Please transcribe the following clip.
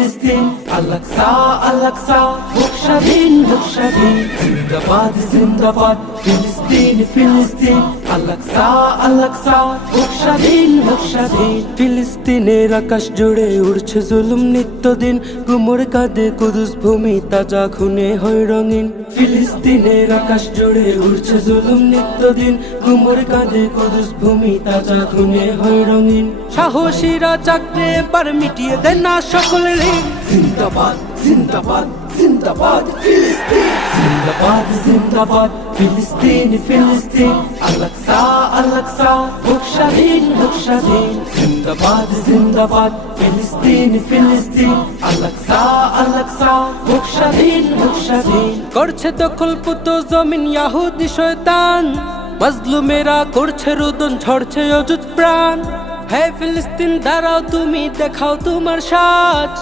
ফিলিস্তিন Al Aqsa Al Aqsa হোক স্বাধীন হোক স্বাধীন জিন্দাবাদ জিন্দাবাদ ফিলিস্তিন ফিলিস্তিন আল-আকসা আল-আকসা হোক স্বাধীন হোক স্বাধীন ফিলিস্তিনের আকাশ জুড়ে উড়ছে জুলুম নিত্যদিন গুমর কাঁদে কুদুস ভূমি তাজা খুনে হয় রঙিন ফিলিস্তিনের আকাশ জুড়ে উড়ছে জুলুম নিত্যদিন গুমর কাঁদে কুদুস ভূমি তাজা খুনে হয় রঙিন সাহসীরা চাকরে এবার মিটিয়ে দেন না সকল ঋণ জিন্দাবাদ জিন্দাবাদ জিন্দাবাদ ফিলিস্তিন জিন্দাবাদ জিন্দাবাদ ফিলিস্তিন ফিলিস্তিন আল-আকসা আল-আকসা হোক স্বাধীন হোক স্বাধীন জিন্দাবাদ জিন্দাবাদ ফিলিস্তিন ফিলিস্তিন আল-আকসা আল-আকসা হোক স্বাধীন হোক স্বাধীন করছে দখলপুত জমিন ইহুদি শয়তান মাজলুমেরা করছে রোদন ঝরছে অযুত প্রাণ হে ফিলিস্তিন দাঁড়াও তুমি দেখাও তোমার সাজ